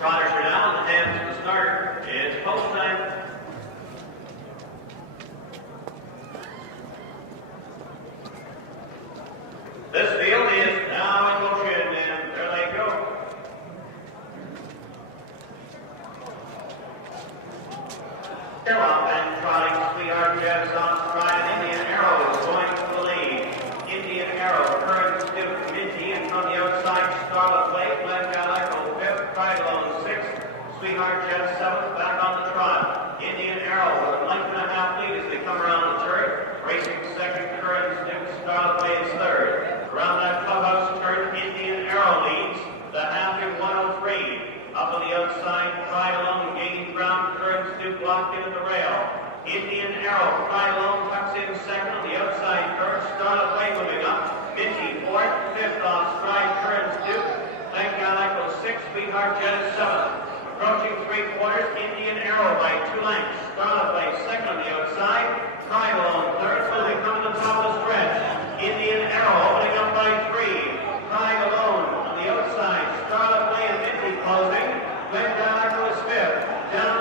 Trotters are now in the hands of the starter. It's post time. This field is now in motion, and there they go. Still up and trotting, Sweetheart Jets on stride. Indian Arrow is going to the lead. Indian Arrow, Current Duke, Minty, and from the outside, Scarlet Lake, Glen Gallagher, fifth, Pride Alone, sixth, Sweetheart Jets, seventh, back on the trot. Indian Arrow with a length and a half lead as they come around the turn. Racing second, Current Duke, Scarlet Lake is third. Around that clubhouse turn, Indian Arrow leads. The half in 103. Up on the outside, Pride Alone gaining ground. Current Duke locked in at the rail. Indian Arrow, Pride Alone tucks in second on the outside. Third, Scarlet Lake moving up. Minty fourth, fifth off stride. Current Duke. Glen Gallagher sixth. Sweetheart Jet is seventh. Approaching three quarters, Indian Arrow by 2 lengths. Scarlet Lake second on the outside. Pride Alone third. So they come to the top of the stretch. Indian Arrow opening up by 3. Pride Alone on the outside. Scarlet Lake and Minty closing. Glen Gallagher is fifth. Down